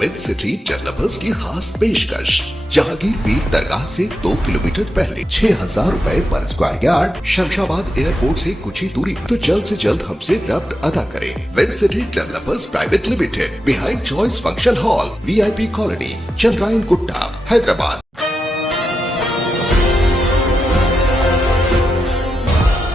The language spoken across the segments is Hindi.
विद सिटी डेवलपर्स की खास पेशकश। जहांगीर पीर दरगाह से 2 किलोमीटर पहले 6,000 रुपए पर स्क्वायर यार्ड, शमशाबाद एयरपोर्ट से कुछ ही दूरी पर। तो जल्द से जल्द हमसे रब्त अदा करें। With city developers private limited, behind choice function hall, VIP colony, Chandrayan Gutta, Hyderabad.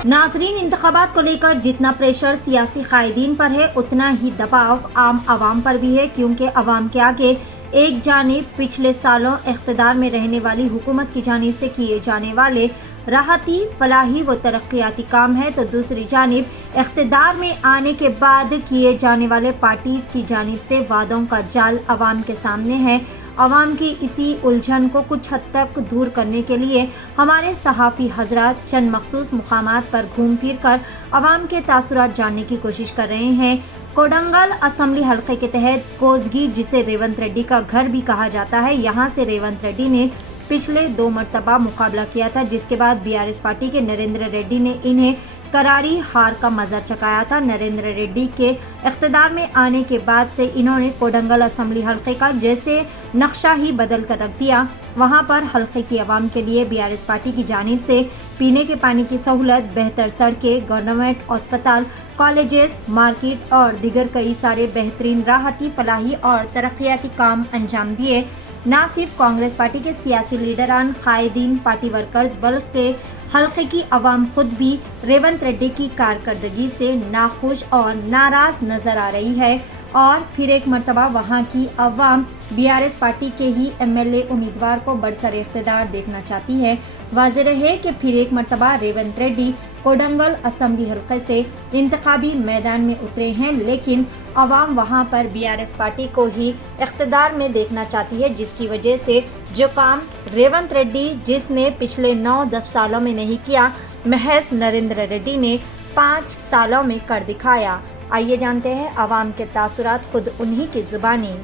नाजरीन, इंतखाबात को लेकर जितना प्रेशर सियासी कायदीन पर है, उतना ही दबाव आम आवाम पर भी है, क्योंकि आवाम के आगे एक जानिब पिछले सालों इख्तिदार में रहने वाली हुकूमत की जानिब से किए जाने वाले राहती, फलाही व तरक्याती काम है, तो दूसरी जानिब इख्तिदार में आने के बाद किए जाने वाले पार्टीज़ की जानिब से वादों का जाल आवाम के सामने है। आवाम की इसी उलझन को कुछ हद तक दूर करने के लिए हमारे सहाफ़ी हजरात चंद मखसूस मुकामात पर घूम फिर कर आवाम के तासुरात जानने की कोशिश कर रहे हैं। कोडंगल असम्बली हल्के के तहत कोसगी, जिसे रेवंत रेड्डी का घर भी कहा जाता है, यहाँ से रेवंत रेड्डी ने पिछले 2 मरतबा मुकाबला किया था, जिसके बाद BRS पार्टी के नरेंद्र रेड्डी ने इन्हें करारी हार का मजा चखाया था। नरेंद्र रेड्डी के इख्तिदार में आने के बाद से इन्होंने कोडंगल असम्बली हल्के का जैसे नक्शा ही बदल कर रख दिया। वहां पर हल्के की आवाम के लिए BRS पार्टी की जानिब से पीने के पानी की सहूलत, बेहतर सड़कें, गवर्नमेंट अस्पताल, कॉलेजेस, मार्केट और दीगर कई सारे बेहतरीन राहती, फलाही और तरक्याती काम अंजाम दिए। न सिर्फ कांग्रेस पार्टी के सियासी लीडरान, कायदीन, पार्टी वर्कर्स, बल्कि हल्के की आवाम खुद भी रेवंत रेड्डी की कारकर्दगी से नाखुश और नाराज नजर आ रही है। और फिर एक मरतबा वहां की आवाम BRS पार्टी के ही MLA उम्मीदवार को बरसर इख्तिदार देखना चाहती है। वाज़ेह है कि फिर एक मरतबा रेवंत रेड्डी कोडंगल असम्बली हल्के से इंतखाबी मैदान में उतरे हैं, लेकिन आवाम वहां पर BRS पार्टी को ही इख्तिदार में देखना चाहती है, जिसकी वजह से जो काम रेवंत रेड्डी जिसने पिछले 9-10 सालों में नहीं किया, महज नरेंद्र रेड्डी ने 5 सालों में कर दिखाया। आइए जानते हैं आवाम के तासुरात खुद उन्हीं की जुबानी।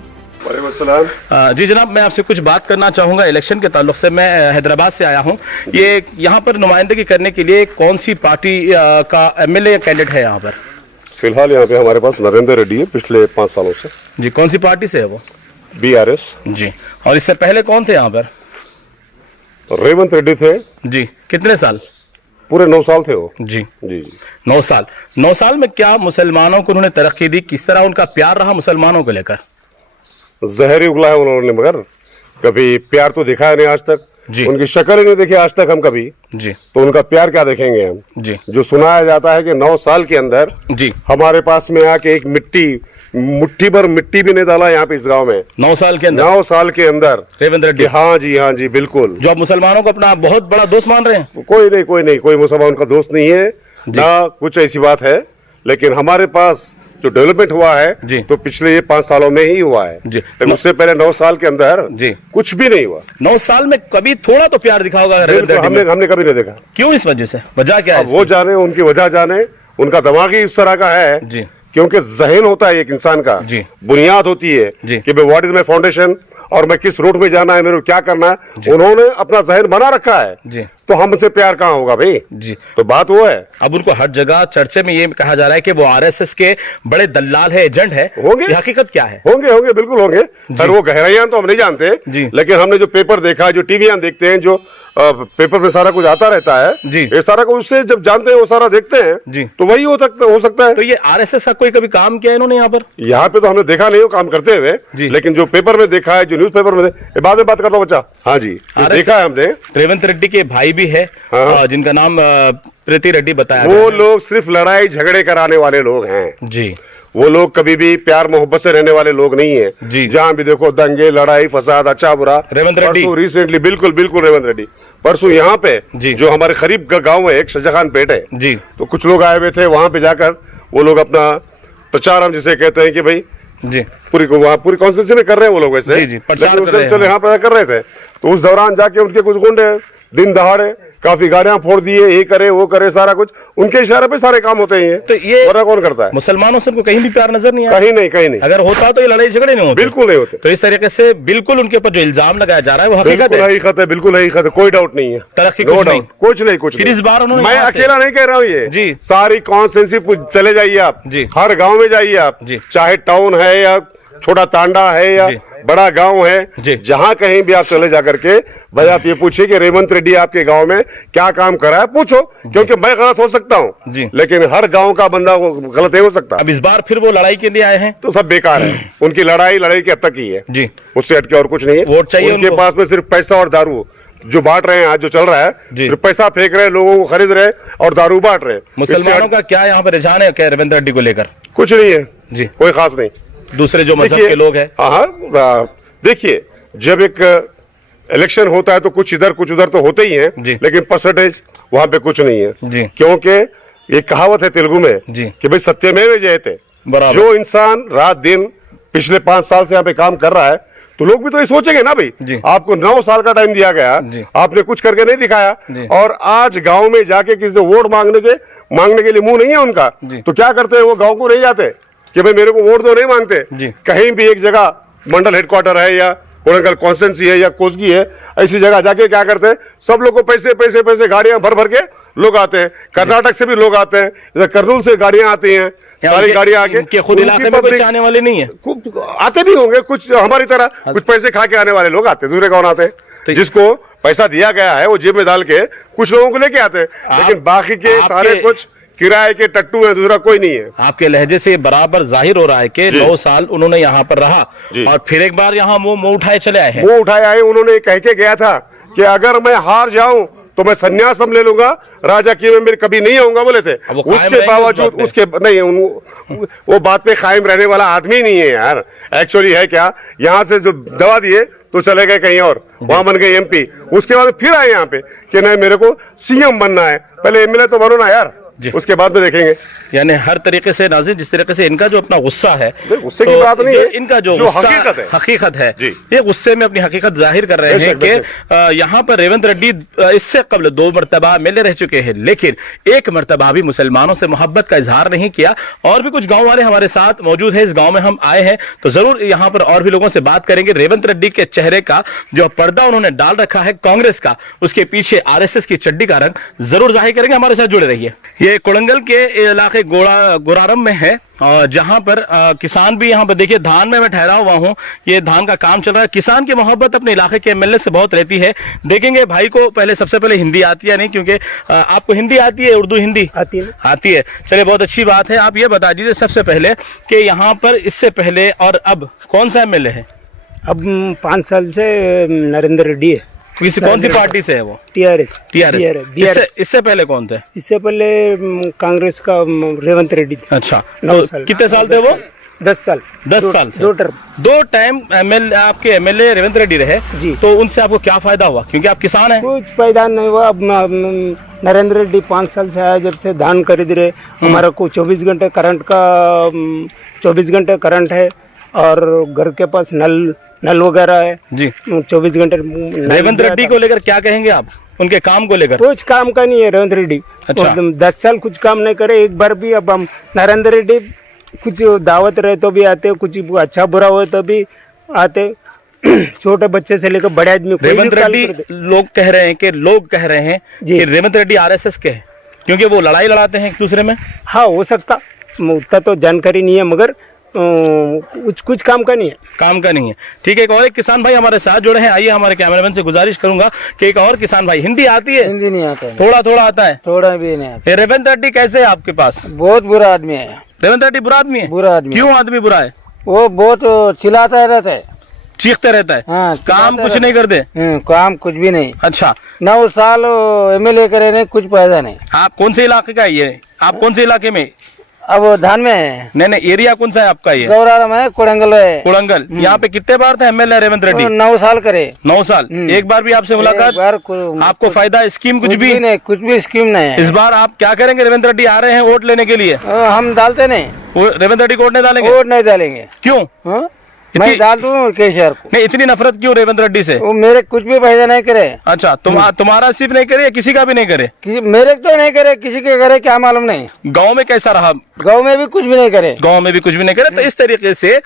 जी जनाब, मैं आपसे कुछ बात करना चाहूँगा इलेक्शन के ताल्लुक से। मैं हैदराबाद से आया हूँ। ये यहाँ पर नुमाइंदगी करने के लिए कौन सी पार्टी का MLA कैंडिडेट है यहाँ पर? फिलहाल यहाँ पे हमारे पास नरेंद्र रेड्डी है पिछले 5 सालों से। जी, कौन सी पार्टी से है वो? BRS। जी, और इससे पहले कौन थे यहाँ पर? रेवंत रेड्डी थे। जी, कितने साल? पूरे 9 साल थे वो। जी जी 9 साल। 9 साल में क्या मुसलमानों को उन्होंने तरक्की दी? किस तरह उनका प्यार रहा मुसलमानों को लेकर? जहर ही उगला है उन्होंने, मगर कभी प्यार तो दिखाया नहीं आज तक। जी। उनकी शक्ल ही नहीं देखी आज तक हम कभी। जी, तो उनका प्यार क्या देखेंगे हम? जी, जो सुनाया जाता है कि 9 साल के अंदर जी हमारे पास में आके एक मुट्ठी भर मिट्टी भी नहीं डाला यहाँ पे इस गांव में। 9 साल के अंदर? 9 साल के अंदर रेवंत रेड्डी? हाँ जी बिल्कुल। जो आप मुसलमानों को अपना बहुत बड़ा दोस्त मान रहे हैं? कोई मुसलमान का दोस्त नहीं है ना, कुछ ऐसी बात है। लेकिन हमारे पास जो डेवलपमेंट हुआ है तो पिछले ये 5 सालों में ही हुआ है। लेकिन उससे पहले 9 साल के अंदर कुछ भी नहीं हुआ। 9 साल में कभी थोड़ा तो प्यार दिखा होगा? हमने कभी नहीं देखा। क्यों? इस वजह से वजह क्या है? वो जाने, उनकी वजह जाने। उनका दिमाग ही इस तरह का है जी, क्योंकि जहन होता है एक इंसान का, बुनियाद होती है कि भाई व्हाट इज माय फाउंडेशन और मैं किस रूट में जाना है, मेरे को क्या करना है। उन्होंने अपना जहन बना रखा है जी। तो हमसे प्यार कहाँ होगा भाई जी? तो बात वो है। अब उनको हर जगह चर्चे में ये कहा जा रहा है कि वो RSS के बड़े दलाल है, एजेंट है। होंगे? हकीकत क्या है? होंगे बिल्कुल होंगे। पर वो गहराइयां तो हम नहीं जानते, लेकिन हमने जो पेपर देखा, जो टीवी देखते हैं, जो पेपर में सारा कुछ आता रहता है जी, ये सारा कुछ उससे जब जानते हैं, वो सारा देखते हैं जी, तो वही हो सकता है। तो ये RSS का कोई कभी काम किया इन्होंने यहाँ पर? यहाँ पे तो हमने देखा नहीं वो काम करते हुए, लेकिन जो पेपर में देखा है, जो न्यूज़पेपर में बाद में बात करता हूँ बच्चा। हाँ जी, देखा है हमने। रेवंत रेड्डी के भाई भी है जिनका नाम प्रीति रेड्डी बताया। वो लोग सिर्फ लड़ाई झगड़े कराने वाले लोग हैं जी। वो लोग कभी भी प्यार मोहब्बत से रहने वाले लोग नहीं है जी। जहाँ भी देखो दंगे, लड़ाई, फसाद, अच्छा बुरा। रेवंत रेड्डी रिसेंटली बिल्कुल रेवंत रेड्डी परसों यहाँ पे जो हमारे करीब का गाँव है, एक शाहजहां पेट है जी, तो कुछ लोग आए हुए थे। वहां पे जाकर वो लोग अपना प्रचार, हम जिसे कहते हैं कि भाई जी पूरी कॉन्स्टिट्यूंसी में कर रहे हैं वो लोग वैसे जी, चलो यहाँ पर कर रहे थे। तो उस दौरान जाके उनके कुछ गुंडे दिन दहाड़े काफी गाड़ियां फोड़ दिए, ये करे वो करे, सारा कुछ उनके इशारे पे सारे काम होते हैं। तो ये और कौन करता है? मुसलमानों से उनको कहीं भी प्यार नजर नहीं आया? कहीं नहीं। अगर होता तो ये लड़ाई झगड़े नहीं होते? बिल्कुल नहीं होते। तो इस तरीके से बिल्कुल उनके ऊपर जो इल्जाम लगाया जा रहा है वो हकीकत है? बिल्कुल हकीकत है, कोई डाउट नहीं है। तरक्की कुछ नहीं। इस बार उन्होंने, मैं अकेला नहीं कह रहा हूँ ये जी, सारी कॉन्स्टिट्यूंसी चले जाइए आप जी, हर गाँव में जाइए आप, चाहे टाउन है या छोटा तांडा है या बड़ा गांव है, जहां कहीं भी आप चले जाकर के भाई आप ये पूछिए कि रेवंत रेड्डी आपके गांव में क्या काम कर रहा है, पूछो, क्योंकि मैं गलत हो सकता हूं लेकिन हर गांव का बंदा वो गलत नहीं हो सकता। अब इस बार फिर वो लड़ाई के लिए आए हैं तो सब बेकार है, उनकी लड़ाई की हद तक ही है जी, उससे हटके और कुछ नहीं है। वोट चाहिए उनके पास में सिर्फ पैसा और दारू जो बांट रहे हैं, आज जो चल रहा है सिर्फ पैसा फेंक रहे हैं, लोगों को खरीद रहे हैं और दारू बांट रहे हैं। मुसलमानों का क्या यहाँ पर रुझान है क्या रेवंत रेड्डी को लेकर? कुछ नहीं है जी, कोई खास नहीं। दूसरे जो मजहब के लोग हैं, हाँ देखिए, जब एक इलेक्शन होता है तो कुछ इधर कुछ उधर तो होते ही हैं, लेकिन परसेंटेज वहां पे कुछ नहीं है, क्योंकि एक कहावत है तेलुगु में कि भाई सत्यमेव जयते। जो इंसान रात दिन पिछले 5 साल से यहाँ पे काम कर रहा है तो लोग भी तो ये सोचेंगे ना भाई, आपको 9 साल का टाइम दिया गया, आपने कुछ करके नहीं दिखाया, और आज गांव में जाके किसी से वोट मांगने के लिए मुंह नहीं है उनका, तो क्या करते हैं वो गांव को नहीं जाते कि भाई मेरे को वोट दो, नहीं मांगते। कहीं भी एक जगह मंडल हेडक्वार्टर है या कोरंगल कॉन्स्टेंसी है या कोसगी है, ऐसी जगह जाके क्या करते हैं, सब लोग को पैसे गाड़ियां भर के लोग आते हैं। कर्नाटक से भी लोग आते हैं, इधर कर्नूल से गाड़ियां आती हैं, सारी गाड़ियां आके खुद इलाके में कुछ आने वाले नहीं है, आते भी होंगे कुछ हमारी तरह, कुछ पैसे खा के आने वाले लोग आते हैं, दूसरे कौन आते हैं, जिसको पैसा दिया गया है वो जेब में डाल के कुछ लोगों को लेके आते हैं, लेकिन बाकी के सारे कुछ किराए के टट्टू है, दूसरा कोई नहीं है। आपके लहजे से बराबर जाहिर हो रहा है कि 9 साल उन्होंने यहाँ पर रहा और फिर एक बार यहाँ मुंह उठाए चले आए हैं। मुंह उठाए आए, उन्होंने कह के गया था कि अगर मैं हार जाऊं तो मैं संन्यास ले लूंगा, राजा की मैं कभी नहीं आऊंगा बोले थे। उसके बावजूद उसके नहीं, वो बात पे कायम रहने वाला आदमी नहीं है यार। एक्चुअली है क्या, यहाँ से जो दवा दिए तो चले गए कहीं और, वहां बन गए एमपी, उसके बाद फिर आए यहाँ पे कि नहीं मेरे को सीएम बनना है, पहले एमएलए तो बनो ना यार, उसके बाद में देखेंगे। यानी हर तरीके से नाज़रीन, जिस तरीके से इनका जो अपना गुस्सा है, गुस्से की बात नहीं है, इनका जो हकीकत है ये गुस्से में अपनी हकीकत जाहिर कर रहे हैं कि यहाँ पर रेवंत रेड्डी इससे कबल 2 मरतबा एमएलए रह चुके हैं, लेकिन 1 मरतबा भी मुसलमानों से मोहब्बत का इजहार नहीं किया। और भी कुछ गाँव वाले हमारे साथ मौजूद है, इस गाँव में हम आए हैं तो जरूर यहाँ पर और भी लोगों से बात करेंगे। रेवंत रेड्डी के चेहरे का जो पर्दा उन्होंने डाल रखा है कांग्रेस का, उसके पीछे RSS की चड्डी का रंग जरूर जाहिर करेंगे। हमारे साथ जुड़े रहिए। ये कोड़ंगल के इलाके गोरारम में है और जहां पर किसान भी यहाँ पर देखिए, धान में मैं ठहरा हुआ हूँ, ये धान का काम चल रहा है। किसान की मोहब्बत अपने इलाके के एमएलए से बहुत रहती है। देखेंगे भाई को पहले, सबसे पहले हिंदी आती है नहीं, क्योंकि आपको हिंदी आती है, उर्दू हिंदी आती है, चलिए बहुत अच्छी बात है। आप ये बता दीजिए सबसे पहले कि यहाँ पर इससे पहले और अब कौन सा एमएलए है? अब 5 साल से नरेंद्र रेड्डी है। कौन सी पार्टी से है वो? TRS। इससे पहले कौन थे? इससे पहले कांग्रेस का रेवंत रेड्डी थे। अच्छा, तो कितने साल थे वो? 10 साल। 10 साल, 2 टाइम एमएलए आपके एमएलए रेवंत रेड्डी रहे जी। तो उनसे आपको क्या फायदा हुआ, क्योंकि आप किसान हैं? कुछ फायदा नहीं हुआ। अब नरेंद्र रेड्डी 5 साल से आया, जब से धान खरीद रहे, हमारा को 24 घंटे करंट है और घर के पास नल वगैरह है जी, 24 घंटे। रेवंत रेड्डी को लेकर क्या कहेंगे आप, उनके काम को लेकर? कुछ काम का नहीं है रेवंत रेड्डी। अच्छा, 10 साल कुछ काम नहीं करे एक बार भी। अब हम नरेंद्र रेड्डी कुछ दावत रहे तो भी आते, कुछ अच्छा बुरा हो तो भी आते, छोटे बच्चे से लेकर बड़े आदमी। रेवंत रेड्डी लोग कह रहे हैं कि कि रेवंत रेड्डी RSS के हैं, क्योंकि वो लड़ाई लड़ाते हैं एक दूसरे में। हाँ, हो सकता, उतना तो जानकारी नहीं है, मगर कुछ काम का नहीं है। ठीक है, एक किसान भाई हमारे साथ जुड़े हैं। आइए, हमारे कैमरामैन से गुजारिश करूंगा कि एक और किसान भाई, हिंदी आती है? हिंदी नहीं आता है, थोड़ा आता है, थोड़ा भी नहीं आता। रेवंत रेड्डी कैसे है आपके पास? बहुत बुरा आदमी है रेवंत रेड्डी। बुरा आदमी है? बुरा आदमी। क्यों आदमी बुरा है? वो बहुत चिल्लाता रहता है, चीखते रहता है। हाँ, काम कुछ नहीं करते? काम कुछ भी नहीं। अच्छा, 9 साल एमएलए करे नहीं, कुछ फायदा नहीं। आप कौन से इलाके का है ये? आप कौन से इलाके में? अब धान में है। नहीं, एरिया कौन सा है आपका? ये गौरारम है, कोड़ंगल है। कोड़ंगल। यहाँ पे कितने बार था एमएलए रेवंत रेड्डी? 9 साल करे। 9 साल। एक बार भी आपसे मुलाकात? आपको फायदा स्कीम कुछ भी नहीं? कुछ भी स्कीम नहीं है। इस बार आप क्या करेंगे? रेवंत रेड्डी आ रहे हैं वोट लेने के लिए। हम डालते नहीं, रेवंत रेड्डी को वोट नहीं डालेंगे? वोट नहीं डालेंगे। क्यों? मैं डाल दूं केशर को। नहीं, इतनी नफरत क्यों रेवंत रेड्डी से? वो मेरे कुछ भी फायदा नहीं करे। अच्छा, तुम्हारा सिर्फ नहीं करे या किसी का भी नहीं करे? मेरे तो नहीं करे, किसी के करे क्या मालूम नहीं। गांव में कैसा रहा? गांव में भी कुछ भी नहीं करे। तो इस तरीके से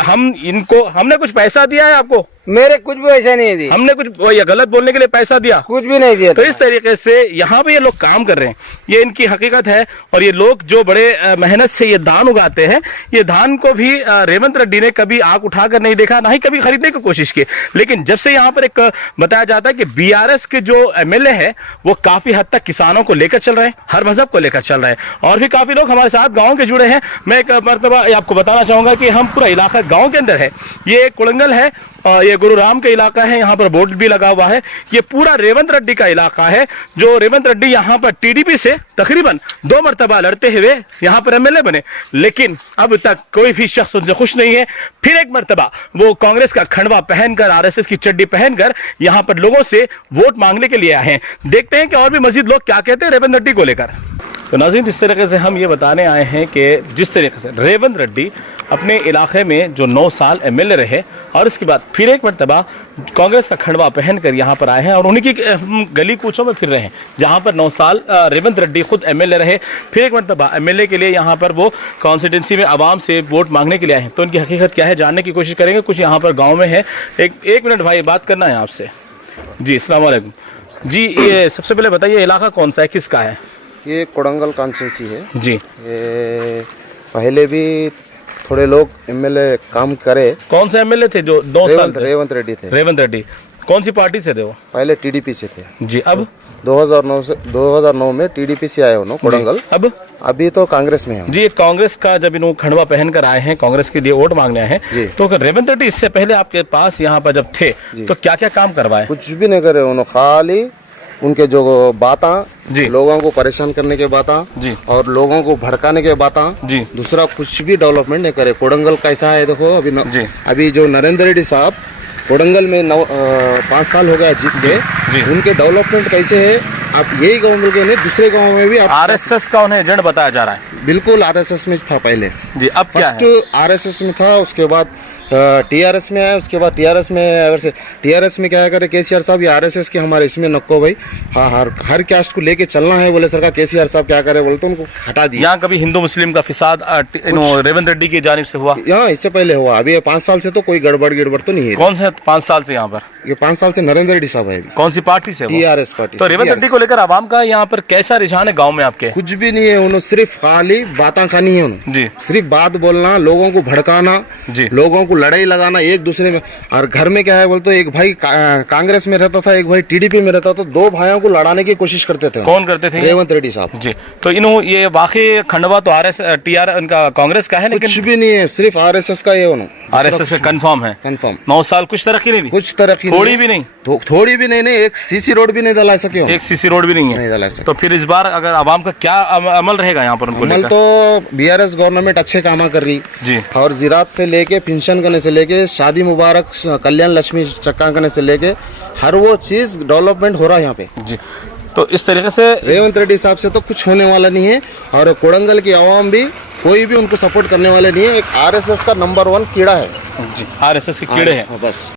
हमने कुछ पैसा दिया है आपको? मेरे कुछ भी ऐसा नहीं दिया, हमने कुछ ये गलत बोलने के लिए पैसा दिया? कुछ भी नहीं दिया। तो इस तरीके से यहाँ पे ये लोग काम कर रहे हैं, ये इनकी हकीकत है। और ये लोग जो बड़े मेहनत से ये धान उगाते हैं, ये धान को भी रेवंत रेड्डी ने कभी आंख उठाकर नहीं देखा, ना ही कभी खरीदने की कोशिश की। लेकिन जब से यहाँ पर एक बताया जाता है कि बीआरएस के जो एमएलए है वो काफी हद तक किसानों को लेकर चल रहे हैं, हर मजहब को लेकर चल रहे हैं, और भी काफी लोग हमारे साथ गाँव के जुड़े हैं। मैं एक मरतबा आपको बताना चाहूंगा कि हम पूरा इलाका गाँव के अंदर है, ये कोड़ंगल है, ये गुरुराम का इलाका है, यहाँ पर बोर्ड भी लगा हुआ है। ये पूरा रेवंत रेड्डी का इलाका है, जो रेवंत रेड्डी यहाँ पर टीडीपी से तकरीबन 2 मरतबा लड़ते हुए यहाँ पर एमएलए बने, लेकिन अब तक कोई भी शख्स उनसे खुश नहीं है। फिर एक मरतबा वो कांग्रेस का खंडवा पहनकर, आरएसएस की चड्डी पहनकर यहाँ पर लोगों से वोट मांगने के लिए आए हैं। देखते हैं कि और भी मजीद लोग क्या कहते हैं रेवंत रेड्डी को लेकर। तो नाज़रीन, इस तरीके से हम ये बताने आए हैं कि जिस तरीके से रेवंत रेड्डी अपने इलाके में जो 9 साल एमएलए रहे और इसके बाद फिर एक मरतबा कांग्रेस का खंडवा पहनकर यहाँ पर आए हैं और उन्हीं की गली कूचों में फिर रहे हैं, जहाँ पर 9 साल रेवंत रेड्डी खुद एमएलए रहे। फिर एक मरतबा एमएलए के लिए यहाँ पर वो कॉन्स्टिट्यूंसी में आवाम से वोट मांगने के लिए आए हैं। तो उनकी हकीकत क्या है जानने की कोशिश करेंगे। कुछ यहाँ पर गाँव में है। एक मिनट भाई, बात करना है आपसे। जी, अस्सलाम वालेकुम जी। ये सबसे पहले बताइए, इलाका कौन सा है, किसका है? ये कोड़ंगल कॉन्स्टिट्यूंसी है जी। ये पहले भी थोड़े लोग एमएलए काम करे। कौन से एमएलए थे जो 2 साल? रेवंत रेड्डी थे। रेवंत रेड्डी कौन सी पार्टी से थे वो? पहले टीडीपी से थे जी। अब 2009 में टीडीपी से आए उन्होंने कोड़ंगल। अब अभी तो कांग्रेस में है जी। कांग्रेस का जब इन्होंने खंडवा पहनकर आए हैं, कांग्रेस के लिए वोट मांगने आए हैं, तो रेवंत रेड्डी इससे पहले आपके पास यहाँ पर जब थे तो क्या क्या काम करवाए? कुछ भी नहीं करे उन्होंने, खाली उनके जो बातें, लोगों को परेशान करने के बातें और लोगों को भड़काने के बातें, दूसरा कुछ भी डेवलपमेंट नहीं करे। कोड़ंगल कैसा है देखो, अभी जो नरेंद्र रेड्डी साहब कोड़ंगल में 5 साल हो गया जीत के, उनके डेवलपमेंट कैसे है आप यही गाँव मिल गए, दूसरे गाँव में भी आप आरएसएस का उन्हें एजेंट बताया जा रहा है। बिल्कुल आरएसएस में था पहले जी। अब फर्स्ट आरएसएस में था, उसके बाद टीआरएस में आया, उसके बाद टीआरएस में अगर से टीआरएस में क्या करे केसीआर साहब, ये आरएसएस के हमारे इसमें नक्को भाई, हाँ हर कास्ट को लेके चलना है बोले सरकार, केसीआर साहब क्या करे बोले तो उनको हटा दिया। यहाँ कभी हिंदू मुस्लिम का फिसाद रेवंत रेड्डी की जानिब से हुआ? यहाँ इससे पहले हुआ, अभी 5 साल से तो कोई गड़बड़ तो नहीं है। कौन से 5 साल से यहाँ पर? ये 5 साल से नरेंद्र रेड्डी साहब है। कौन सी पार्टी से? TRS party. तो रेवंत रेड्डी को लेकर आवाम का यहाँ पर कैसा रुझान है गाँव में आपके? कुछ भी नहीं है, उन्होंने सिर्फ खाली बातें खानी है उन्होंने जी। सिर्फ बात बोलना, लोगों को भड़काना जी, लोगों को लड़ाई लगाना एक दूसरे में। और घर में क्या है बोलते, एक भाई कांग्रेस में रहता था, एक भाई टीडीपी में रहता था, 2 भाइयों को लड़ाने की कोशिश करते थे। कौन करते थे? रेवंत रेड्डी साहब जी। तो इन्होंने ये वाकई खंडवा तो टीआर उनका कांग्रेस का है, लेकिन कुछ भी नहीं है, सिर्फ आरएसएस का ये उन्होंने आरएसएस का कंफर्म है। कंफर्म 9 साल कुछ तरक्की नहीं, कुछ तरक्की थोड़ी भी नहीं, थोड़ी भी नहीं, एक सीसी रोड भी नहीं डला सके, एक सीसी रोड भी नहीं है। तो फिर इस बार अगर आवाम का क्या अमल रहेगा यहाँ पर उनको अमल? तो बीआरएस गवर्नमेंट अच्छे काम कर रही जी, और ज़राअत से लेके पेंशन करने से लेके शादी मुबारक कल्याण लक्ष्मी चक्का करने से लेके हर वो चीज़ डेवलपमेंट हो रहा है यहाँ पे जी। तो इस तरीके से रेवंत रेड्डी साहब से तो कुछ होने वाला नहीं है, और कोड़ंगल की आवाम भी कोई भी उनको सपोर्ट करने वाले नहीं है। एक आरएसएस का नंबर 1 कीड़ा है जी, आरएसएस के कीड़े हैं बस।